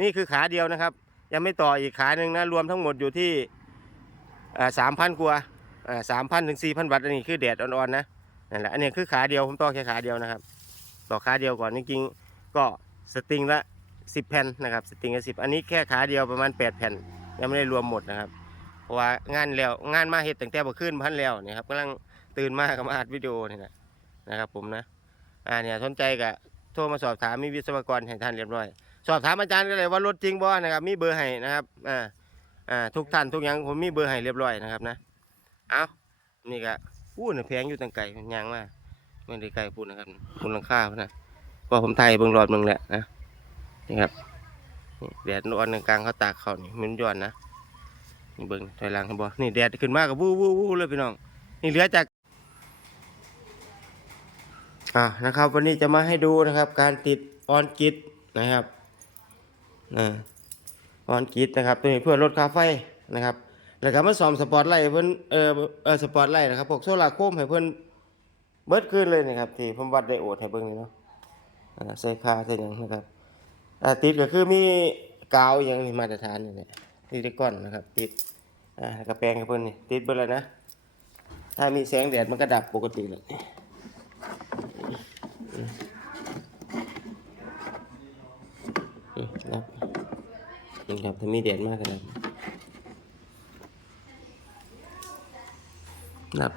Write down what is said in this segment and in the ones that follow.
นี่คือขาเดียวนะครับ ยังไม่ต่ออีกขาหนึ่งนะรวมทั้งหมดอยู่ที่สามพันกว่าสามพันถึงสี่พันวัตต์อันนี้คือแดดอ่อนๆนะนั่นแหละอันนี้คือขาเดียวผมต่อแค่ขาเดียวนะครับ ต่อขาเดียวก่อนจริงๆก็สติงละสิบแผ่นนะครับสติงละสิบอันนี้แค่ขาเดียวประมาณแปดแผ่นยังไม่ได้รวมหมดนะครับเพราะว่างานแล้วงานมาเฮ็ดตั้งแต่บ่ขึ้นพันแล้วนี่ครับกำลังตื่นมากับมาอัดวิดีโอนี่นะนะครับผมนะอ่าเนี่ยสนใจก็โทรมาสอบถามมีวิศวกรให้ท่านเรียบร้อย สอบถามอาจารย์ก็เลยว่ารถจริงบ่นะครับมีเบอร์ให้นะครับอ่าอ่าทุกท่านทุกอย่างผมมีเบอร์ให้เรียบร้อยนะครับนะเอานี่ก็อู้น่ะแพงอยู่ตั้งไกลยางมากไม่ได้ไกลพูดนะครับคุณลังค่าพนะก็ผมไทยเบิ่งรอดเบิ่งแหละนะนี่ครับนี่แดดนอนกลางเขาตากเขานี่มันย้อนนะนี่เบิ่งถอยหลังครับบ่นี่แดดขึ้นมากกับวู้วู้วู้เลยพี่น้องนี่เหลือจากอ่านะครับ วันนี้จะมาให้ดูนะครับ การติดออนกิตนะครับ อ่ออนกิตนะครับตัวนี้เพื่อลดค่าไฟนะครับ แล้วก็มาซ่อมสปอตไลท์เพิ่นเออเออสปอตไลท์นะครับพวกโซลาร์โคมให้เพิ่นเบิดขึ้นเลยนะครับที่ผมวัดไดโอดให้เบิ่งนี่เนาะอ่าใส่ค่าใส่หยังนะครับอ่าติดก็คือมีกาวอย่างนี้มาตรฐานนี่แหละติดได้ก่อนนะครับ ติดอ่าแล้วก็แปลงให้เพิ่นนี่ติดเบิดแล้วนะ ถ้ามีแสงแดดมันก็ดับปกติเลยอืมครับ นครับถ้ามีแดดมากก็ดับนับ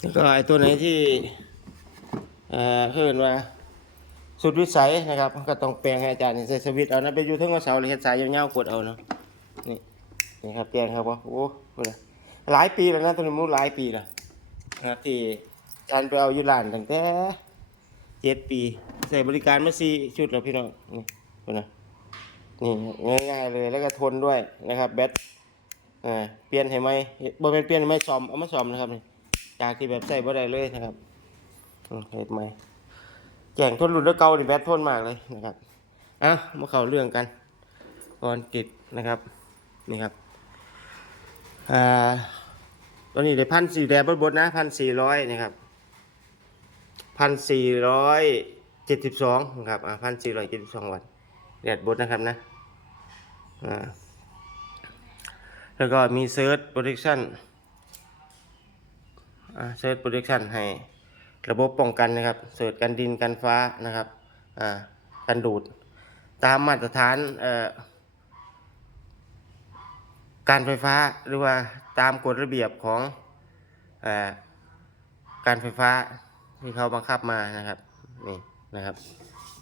แล้วก็ไอตัวไหนที่เอ่อเพิ่นว่าสุดวิสัยนะครับ ก็ต้องแปลงให้อาจารย์นี่ใส่สวิตเอานะไปอยู่ทั้งหัวเสาเลยเฮ็ดสายยาวๆกดเอาเนาะนี่นี่ครับแปลงครับว่าโอ้โหหลายปีแล้วนะตัวนี้มันหลายปีแล้วนะครับที่อาจารย์ไปเอาอยู่ร้านตั้งแต่ เจ็ดปี ใส่บริการมาสี่ชุดแล้วพี่น้องนี่คนนะนี่ง่ายๆเลยแล้วก็ทนด้วยนะครับแบตอ่าเปลี่ยนให้ไหมบ่เป็นเปลี่ยนไหมซ่อมเอามาซ่อมนะครับนี่จากที่แบบใส่บ่ได้เลยนะครับเฮ็ดไหมแจ้งทนรุ่นแล้วเก่านี่แบตทนมากเลยนะครับอะมาเข้าเรื่องกันก่อนกิดนะครับนี่ครับอ่าตอนนี้ได้พันสี่แดดบดๆนะพันสี่ร้อยนะครับ พันสี่ร้อยเจ็ดสิบสองครับอ่าพันสี่ร้อยเจ็ดสิบสองวัตต์แดดบดนะครับนะอ่าแล้วก็มี Search Protection อ่า Search Protection ให้ระบบป้องกันนะครับเสิร์ชกันดินกันฟ้านะครับอ่ากันดูด ตามมาตรฐานเอ่อการไฟฟ้าหรือว่าตามกฎระเบียบของอ่อการไฟฟ้า ที่เขาบังคับมานะครับนี่นะครับ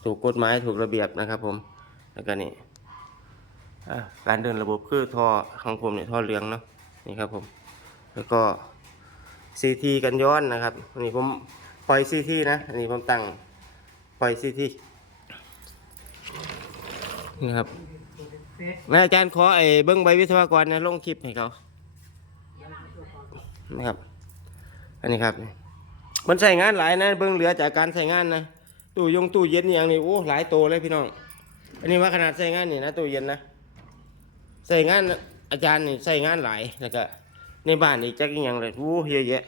ถูกกฎหมายถูกระเบียบนะครับ ผมแล้วก็นี่การเดินระบบคือท่อของผมเนี่ยท่อเหลืองเนาะนี่ครับผมแล้วก็ซีทีกันย้อนนะครับอันนี้ผมปล่อยซีทีนะอันนี้ผมตั้งปล่อยซีทีนี่ครับนายอาจารย์ขอไอ้เบิ้งใบวิศวกรนะลงคลิปให้เขานะครับ อันนี้ครับ มันใส่งานหลายนะเบิ้งเหลือจากการใส่งานนะตู้ยงตู้เย็นอย่างนี้โอ้หลายโตเลยพี่น้อง อันนี้ว่าขนาดใส่งานนี่นะตู้เย็นนะใส่งานอาจารย์นี่ใส่งานหลายแล้วก็ในบ้านนี่จักอย่างเลยโอ้เยอะแยะ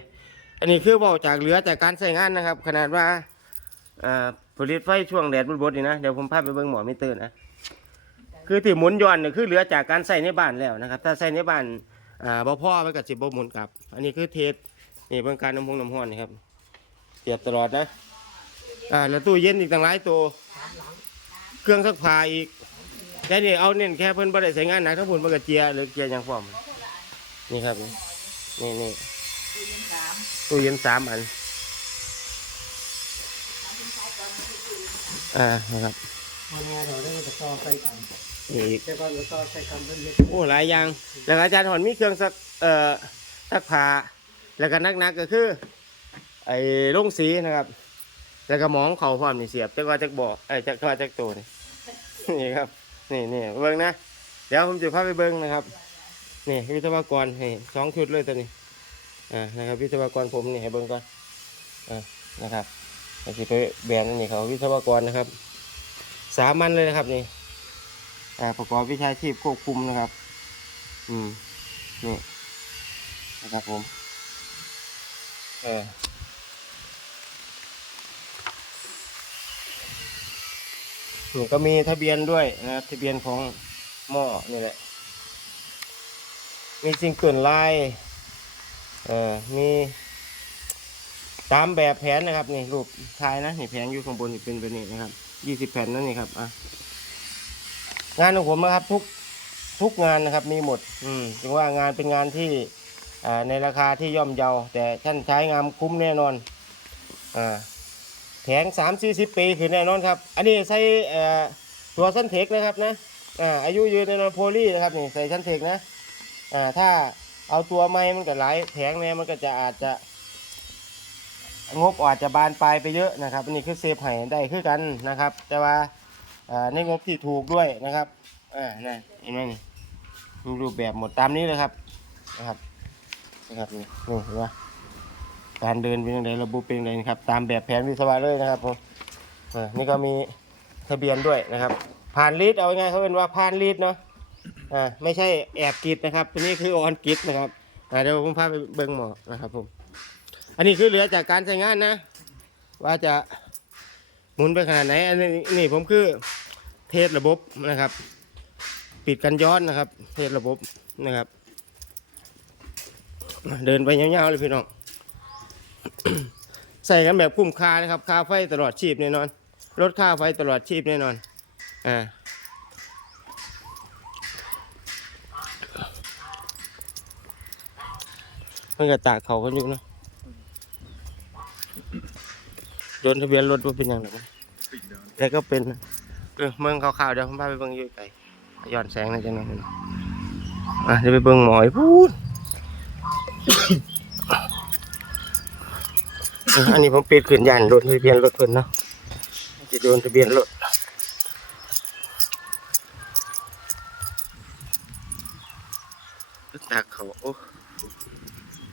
อันนี้คือบอกจากเหลือจากการใส่งานนะครับ ขนาดว่าอ่าผลิตไฟช่วงแดดบดๆนี่นะเดี๋ยวผมพาไปเบิ่งหมอมิเตอร์นะคือที่หมุนย้อนนี่คือเหลือจากการใส่ในบ้านแล้วนะครับ ถ้าใส่ในบ้านอ่าบ่พ่อมันก็สิบบ่หมุนกลับ อันนี้คือเทสนี่เบิ่งการน้ำพงน้ำห้อนนี่ครับ สียบตลอดนะ อ่าแล้วตู้เย็นอีกต่างหลายตัว เครื่องซักผ้าอีก แต่นี่เอาเน้นแค่เพิ่นบ่ได้ใช้งานหนักทั้งผลมันก็เจียหรือเจียอย่างพร้อม นี่ครับ นี่นี่ตู้เย็นสามอัน อ่านะครับวันนี้เราได้จะต่อใส่กันนี่อีกแต่ว่าเราต่อใส่กันเพิ่มเล็กโอ้หลายอย่าง แล้วอาจารย์หอนมีเครื่องซัก เอ่อซักผ้าแล้วก็นักๆก็คือ ไอ้ลงสีนะครับแล้วก็หมองเขาพร้อมนี่เสียบจักว่าจักบอกไอ้จักว่าจักตัวนี่นี่ครับ นี่นี่เบิ้งนะเดี๋ยวผมจะพาไปเบิ้งนะครับ นี่วิศวกรให้สองชุดเลยตัวนี้อ่านะครับวิศวกรผมนี่ให้เบิ้งก่อนอ่านะครับเราจะไปแบนนี่เขาวิศวกรนะครับ สามัญเลยนะครับนี่อ่าประกอบวิชาชีพควบคุมนะครับ อืมนี่นะครับผมเออ นี่ก็มีทะเบียนด้วยนะทะเบียนของหม้อนี่แหละ มีซิงเกิลไลน์เอ่อมีตามแบบแผนนะครับนี่รูปท้ายนะนี่แผงอยู่ข้างบนนี่เป็นแบบนี้นะครับยี่สิบแผ่นนั่นนี่ครับอะงานของผมนะครับทุกทุกงานนะครับมีหมด อืมถึงว่างานเป็นงานที่อ่าในราคาที่ย่อมเยา แต่ท่านใช้งานคุ้มแน่นอน อ่า แผงสามสี่สิบปีคือแน่นอนครับ อันนี้ใช้เอ่ตัวซันเทคนะครับนะอ่าอายุยืนในนอนโพลีนะครับนี่ใส่ซันเทคนะอ่าถ้าเอาตัวไม้มันก็หลายแผงเนี่ยมันก็จะอาจจะงบอาจจะบานปลายไปเยอะนะครับอันนี้คือเซฟให้ได้คือกันนะครับ แต่ว่าอ่าในงบที่ถูกด้วยนะครับอ่านี่เห็นไหมนี่รูปแบบหมดตามนี้เลยครับนะครับนะครับนี่นี่เห็นไหม การเดินเป็นยังไงระบบเป็นยังไงนะครับ ตามแบบแผนวิศวะเลยนะครับผมนี่ก็มีทะเบียนด้วยนะครับ ผ่านลีดเอาไงายเขาเป็นว่าผ่านลีดเนาะอ่าไม่ใช่แอบกรีดนะครับตัวนี้คือออนกรีดนะครับอ่าเดี๋ยวผมพาไปเบิ้งหมอนะครับผมอันนี้คือเหลือจากการใช้งานนะ ว่าจะหมุนไปขนาดไหนอันนี้นี่ผมคือเทสระบบนะครับ ปิดกันย้อนนะครับ เทสระบบนะครับ เดินไปยาวๆเลยพี่น้อง ใส่กันแบบคุ้มค่านะครับ ค่าไฟตลอดชีพแน่นอน ลดค่าไฟตลอดชีพแน่นอน อ่าเพิ่งจะตากเขากันอยู่เนาะโดนทะเบียนรถว่าเป็นอย่างไรแต่ก็เป็น เออเมืองขาวๆเดี๋ยวผมพาไปเบิ่งยู่ไกลย้อนแสงนะจังหน่อยอะเดี๋ยวไปเบิ่งหมอยพูด อะอันนี้ผมปิดขึ้นยันโดนทะเบียนรถเพิ่นเนาะจะโดนทะเบียนรถตากเขาโอ้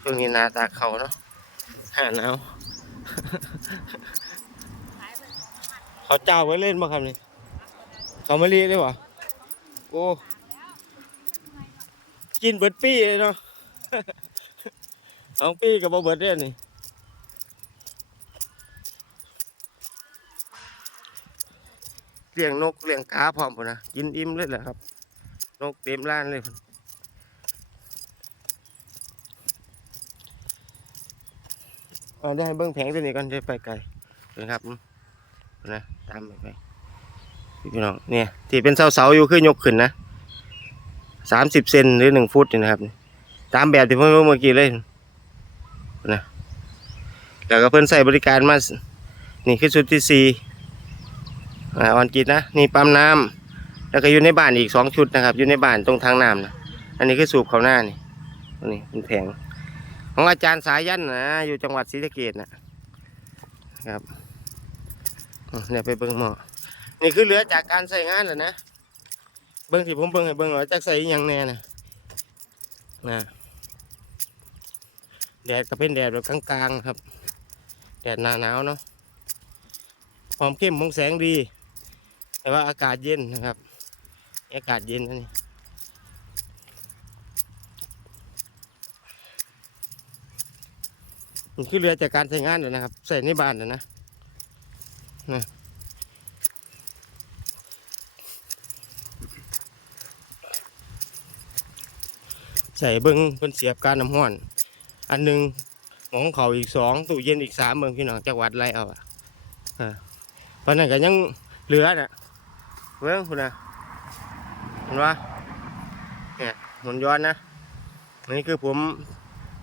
ช่วงนี้หนาตาเขาเนาะหาหนาวเขาเจ้าไว้เล่นมาครับนี่เขามาเรียกได้ปะโอ้กินเบิดปี้เลยเนาะสองปีกับบ่เบิดเด่นนี่ เลี้ยงนกเลี้ยงกาพร้อมพุ่นนะกินอิ่มเลยแหละครับ นกเต็มร้านเลยพุ่นเอาได้ให้เบิ้งแผงตัวนี้ก่อนจะไปไกลนะครับนะตามไปไปพี่น้องเนี่ยที่เป็นเสาเสาๆอยู่คือยกขึ้นนะสามสิบเซนหรือหนึ่งฟุตนี่นะครับ ตามแบบที่ผมเมื่อกี้เลยนะแล้วก็เพิ่นใส่บริการมา นี่คือชุดที่สี่ อ่าออนกิดนะนี่ปั๊มน้ำแล้วก็อยู่ในบ้านอีกสองชุดนะครับ อยู่ในบ้านตรงทางน้ำนะอันนี้คือสูบเขาหน้านี่นี่เป็นแผง ของอาจารย์สายันนะอยู่จังหวัดศรีสะเกดนะครับเนี่ยไปเบิ้งหมอนี่คือเหลือจากการใส่งานแล้วนะเบิ้งที่ผมเบิ้งให้เบิ้งว่าจากใส่ยังแน่นะนะแดดก็เป็นแดดแบบกลางๆครับ แดดหนาหนาวเนาะความเข้มของแสงดี แต่ว่าอากาศเย็นนะครับ อากาศเย็นนะนี่มันคือเรือจากการใช้งานแล้วนะครับ ใส่ในบ้านแล้วนะนะใส่เบิ้งเป็นเสียบการน้ำห้อน อันหนึ่งหมองเขาอีกสองตู้เย็นอีกสามเมืองพี่น้องจังหวัดไรเอาอะอ่าเพราะนั้นก็ยังเหลือน่ะ เบิ้งคุณนะเห็นปะเนี่ยหมุนย้อนนะนี่คือผม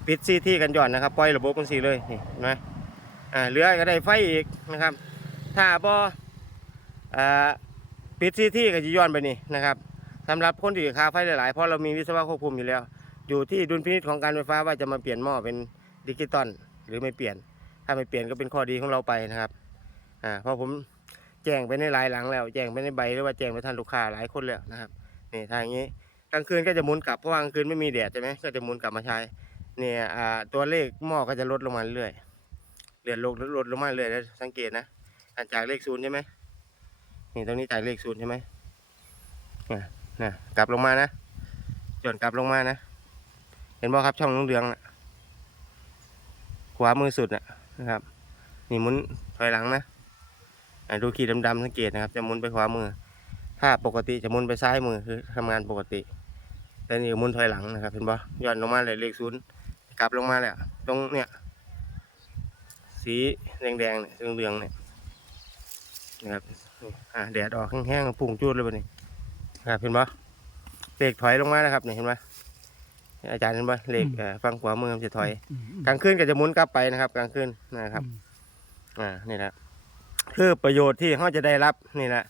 ปิดซีที่กันย่อนนะครับปล่อยระบบมันสีเลยนี่เห็นไหมอ่าเรือก็ได้ไฟอีกนะครับ ถ้าบอ่าปิดซีที่ก็จะย้อนไปนี่นะครับสำหรับคนที่ค่าไฟหลายๆเพราะเรามีวิศวะควบคุมอยู่แล้ว อยู่ที่ดุลพินิจของการไฟฟ้าว่าจะมาเปลี่ยนหม้อเป็นดิจิตอลหรือไม่เปลี่ยน ถ้าไม่เปลี่ยนก็เป็นข้อดีของเราไปนะครับอ่าเพราะผม แจ้งไปในหลายหลังแล้ว แจ้งไปในใบหรือว่าแจ้งไปท่านลูกค้าหลายคนแล้วนะครับนี่ทางนี้กลางคืนก็จะหมุนกลับเพราะว่ากลางคืนไม่มีแดดใช่ไหมก็จะหมุนกลับมาใช้เนี่ยอ่าตัวเลขหม้อก็จะลดลงมาเรื่อยเลื่อลงลดลงมาเรื่อยแล้วสังเกตนะอ่าจากเลขศูนย์ใช่ไหมนี่ตรงนี้จากเลขศูนย์ใช่ไหมนี่นะกลับลงมานะจนกลับลงมานะ เห็นบ่ครับช่องเหลืองนะขวามือสุดนะนะครับ นี่หมุนถอยหลังนะ ดูขีดดำๆสังเกตนะครับ จะหมุนไปขวามือ ถ้าปกติจะหมุนไปซ้ายมือคือทำงานปกติ แต่นี่หมุนถอยหลังนะครับเห็นปะย้อนลงมาเลยเลขศูนย์กลับลงมาแล้วตรงเนี่ย สีแดงๆเนี่ยเหลืองๆเนี่ยนะครับอ่าแดดออกแห้งๆพุ่งจูดเลยปะนี่นะครับเห็นปะเลขถอยลงมานะครับเนี่ยเห็นปะอาจารย์เห็นปะเลขเอ่อฝั่งขวามือมันจะถอย กลางคืนก็จะหมุนกลับไปนะครับ กลางคืนนะครับ อ่านี่แหละ คือประโยชน์ที่เขาจะได้รับนี่แหละ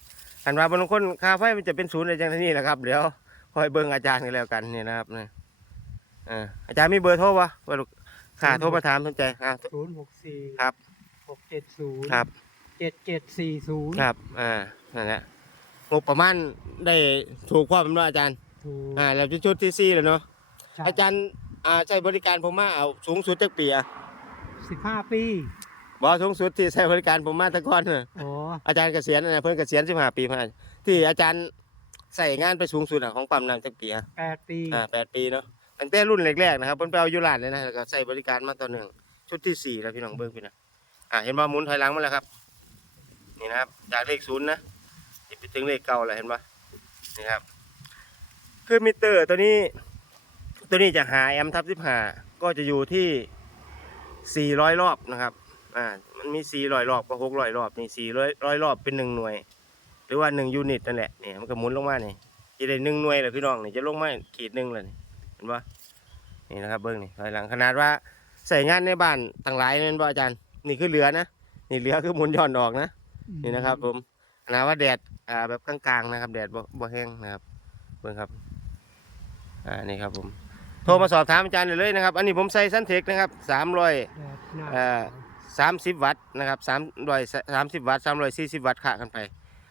อันว่าบางคนค่าไฟมันจะเป็นศูนย์อะไรจังที่นี่แหละครับ เดี๋ยวคอยเบิ่งอาจารย์กันแล้วกันนี่นะครับนี่อ่าอาจารย์มีเบอร์โทรวะว่าลูกค่าโทรมาถามสนใจอ่าศูนย์หกสี่ครับหกเจ็ดศูนย์ครับเจ็ดเจ็ดสี่ศูนย์ครับอ่านั่นแหละงบประมาณได้ถูกความเป็นว่าอาจารย์ถูกอ่าแล้วชุดที่สี่แล้วเนาะใช่อาจารย์อ่าใช้บริการผมมาเอาสูงสุดจักปีอะสิบห้าปี บอสูงสุดที่ใช้บริการผมมาแตะก่อนน่ะอ๋ออาจารย์เกษียณนะเพิ่นเกษียณสิบห้าปีมาที่อาจารย์ใส่งานไปสูงสุดอะของปั๊มน้ำจักปีอะแปดปีอ่าแปดปีเนาะตั้งแต่รุ่นแรกๆนะครับเพิ่นไปเอาอยู่ร้านเลยนะแล้วก็ใส่บริการมาต่อเนื่องชุดที่สี่แล้วพี่น้องเบิ่งพี่นะอ่าเห็นบ่หมุนถอยหลังมาแล้วครับ นี่นะครับจากเลขศูนย์นะที่ไปถึงเลขเก่าแล้วเห็นบ่นี่ครับคือมิเตอร์ตัวนี้ ตัวนี้จะหาแอมทับสิบห้าก็จะอยู่ที่สี่ร้อยรอบนะครับ อ่ามันมีสี่ร้อยรอบก็หกร้อยรอบนี่สี่ร้อยร้อยรอบเป็นหนึ่งหน่วย หรือว่าหนึ่งยูนิตนั่นแหละเนี่ยมันก็หมุนลงมานี่จะได้หนึ่งหน่วยเลยพี่น้องนี่จะลงมาขีดหนึ่งเลยนี่เห็นปะนี่นะครับเบิ้งนี่ถอยหลังขนาดว่าใส่งานในบ้านต่างหลายนั่นบ่อาจารย์นี่คือเหลือนะนี่เหลือคือหมุนย้อนออกนะนี่นะครับ ผมขนาดว่าแดดอ่าแบบกลางๆนะครับ แดดบ่บ่แห้งนะครับเบิ้งครับอ่านี่ครับผมโทรมาสอบถามอาจารย์ได้เลยนะครับ อันนี้ผมใส่ซันเทคนะครับสามร้อยแดดหน้าเอ่อสา มสิบวัตต์นะครับสามร้อยสามสิบวัตต์สามร้อยสี่สิบวัตต์ค่ากันไป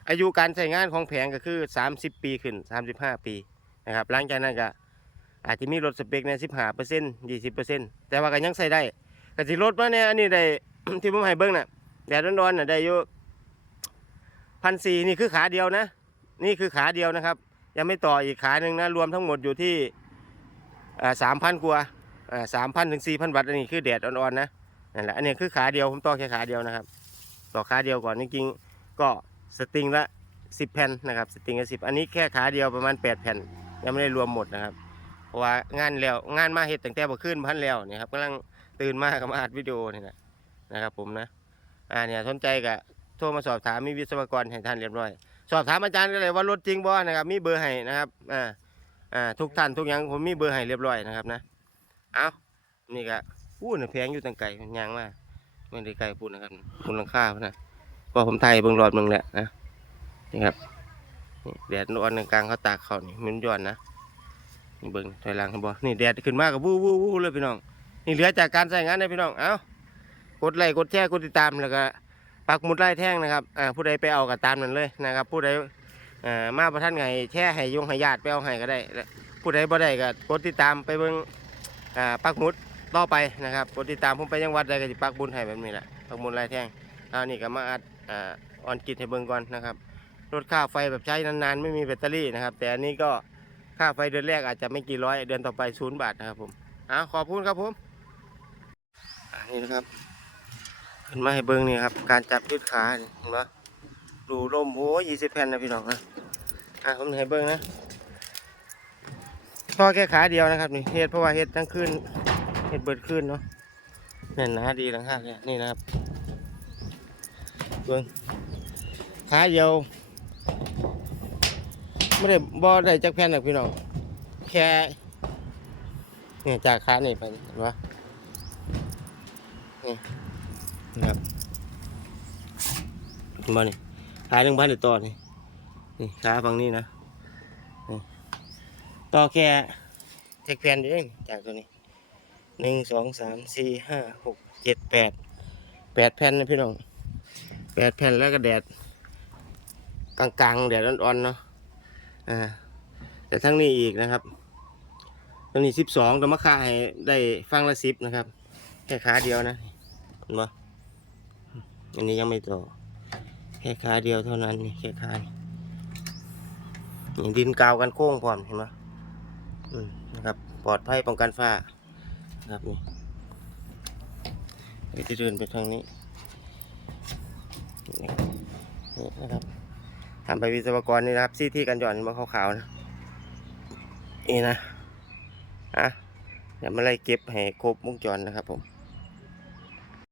อายุการใช้งานของแผงก็คือสามสิบปีขึ้นสามสิบห้าปีนะครับหลังจากนั้นก็อาจจะมีลดสเปคในสิบห้าเปอร์เซ็นต์ยี่สิบเปอร์เซ็นต์แต่ว่าก็ยังใส่ได้ก็สิลดมาเนี่ยอันนี้ได้ ที่ผมให้เบิ้งน่ะแดดร้อนๆน่ะได้อยู่พันสี่นี่คือขาเดียวนะ นี่คือขาเดียวนะครับ ยังไม่ต่ออีกขาหนึ่งนะ รวมทั้งหมดอยู่ที่สามพันกว่าสามพันถึงสี่พันวัตต์อันนี้คือแดดอ่อนๆนะ นั่นแหละอันนี้คือขาเดียวผมต่อแค่ขาเดียวนะครับ ต่อขาเดียวก่อนจริงๆก็สติงละสิบแผ่นนะครับสติงละสิบอันนี้แค่ขาเดียวประมาณแปดแผ่นยังไม่ได้รวมหมดนะครับ เพราะว่างานแล้วงานมาเฮ็ดตั้งแต่บ่ขึ้นพันแล้วเนี่ยครับกำลังตื่นมากับมาอัดวิดีโอนี่นะนะครับ ผมนะอ่าเนี่ยสนใจก็โทรมาสอบถามมีวิศวกรให้ท่านเรียบร้อย สอบถามอาจารย์ก็เลยว่ารถจริงบ่นะครับ มีเบอร์ให้นะครับอ่าอ่าทุกท่านทุกอย่างผมมีเบอร์ให้เรียบร้อยนะครับนะเอานี่ก็ พูดน่ะแพงอยู่ตั้งไก่ยางมากไม่ได้ไก่พูดนะครับมูลค่าพนะพอผมไทยเบิ่งรอดเบิ่งแหละนะนี่ครับนี่แดดร้อนกลางเขาตากเขานี่มันย้อนนะนี่เบิ่งถอยหลังครับบ่นี่แดดขึ้นมากกับวู้วู้วู้เลยพี่น้อง นี่เหลือจากการใช้งานเลยพี่น้องเอ้ากดไลค์กดแชร์กดติดตามแล้วก็ปักหมุดไล่แท่งนะครับอ่าผู้ใดไปเอาก็ตามนั้นเลยนะครับ ผู้ใดอ่ามาประท่านไงแช่ให้ยงให้ญาติไปเอาให้ก็ได้ ผู้ใดบ่ได้ก็กดติดตามไปเบิ่งอ่าปักหมุด ต่อไปนะครับกดติดตามผมไปยังวัดใดก็สิปักบุญให้แบบนี้แหละปักบุญลายแท่งเอานี่ก็มาอัดอ่าออนกิจให้เบิ่งก่อนนะครับรถค่าไฟแบบใช้นานๆ ไม่มีแบตเตอรี่นะครับ แต่อันนี้ก็ค่าไฟเดือนแรกอาจจะไม่กี่ร้อยเดือนต่อไปศูนย์บาทนะครับผมเอาขอบคุณครับผมอ่านี่นะครับขึ้นมาให้เบิ่งนี่ครับ การจับยืดขาเห็นปะดูลมโอ้ยี่สิบแผ่นนะพี่น้องนะอะผมให้เบิ่งนะต่อแค่ขาเดียวนะครับนี่เฮ็ดเพราะว่าเฮ็ดทั้งคืน เห็ดเบิดขึ้นเนาะแน่นนาดีหลังคาเนี่ยนี่นะครับเบิ่งขาเดียวไม่ได้บ่ได้จักแผ่นหรอกพี่น้องแค่เนี่ยจากขานี่ไปเห็นปะนี่นะครับเห็นบ่นี่ขาหนึ่งพันเดือต่อนี่นี่ขาฝั่งนี้นะนี่ต่อแค่เทคแผ่นเดียวเองจากตัวนี้ หนึ่งสองสามสี่ห้าหกเจ็ดแปดแปดแผ่นนะพี่น้องแปดแผ่นแล้วก็แดดกลางๆแดดอ่อนๆเนาะอ่าแต่ทั้งนี้อีกนะครับทั้งนี้สิบสองแต่มาค่าให้ได้ฟังละสิบนะครับ แค่ขาเดียวนะเห็นปะอันนี้ยังไม่ต่อแค่ขาเดียวเท่านั้นนี่แค่ขานี่ดินกาวกันโค้งพร้อมเห็นปะอืมนะครับ ปลอดภัยป้องกันฝ้า ครับนี่เดี๋ยวจะเดินไปทางนี้นี่นะครับทำไปวิศวกรนี่นะครับซี่ที่กันหย่อนมาขาวๆนะนี่นะอะเดี๋ยวมาไล่เก็บให้ครบวงจรนะครับผม